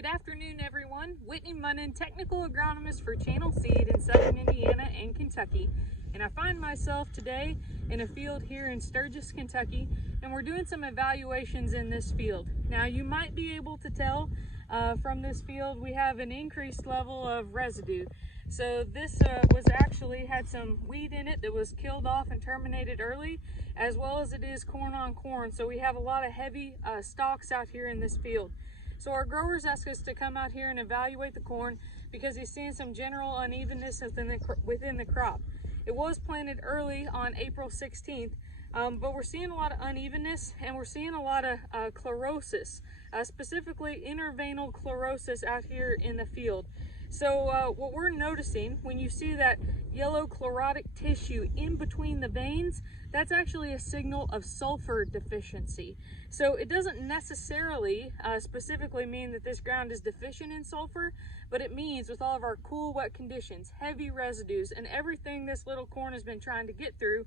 Good afternoon, everyone. Whitney, technical agronomist for Channel Seed in southern Indiana and Kentucky. And I find myself today in a field here in Sturgis, Kentucky, and we're doing some evaluations in this field. Now, you might be able to tell from this field we have an increased level of residue. So this had some weed in it that was killed off and terminated early, as well as it is corn on corn. So we have a lot of heavy stalks out here in this field. So our growers asked us to come out here and evaluate the corn because he's seeing some general unevenness within the crop. It was planted early on April 16th, but we're seeing a lot of unevenness and we're seeing a lot of chlorosis, specifically interveinal chlorosis out here in the field. So what we're noticing when you see that yellow chlorotic tissue in between the veins, that's actually a signal of sulfur deficiency. So it doesn't necessarily specifically mean that this ground is deficient in sulfur, but it means with all of our cool, wet conditions, heavy residues, and everything this little corn has been trying to get through,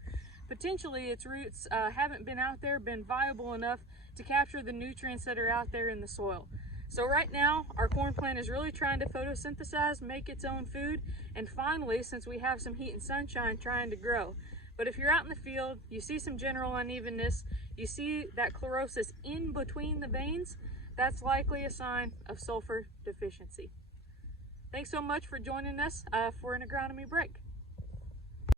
potentially its roots haven't been viable enough to capture the nutrients that are out there in the soil. So right now, our corn plant is really trying to photosynthesize, make its own food, and finally, since we have some heat and sunshine, trying to grow. But if you're out in the field, you see some general unevenness, you see that chlorosis in between the veins, that's likely a sign of sulfur deficiency. Thanks so much for joining us for an agronomy break.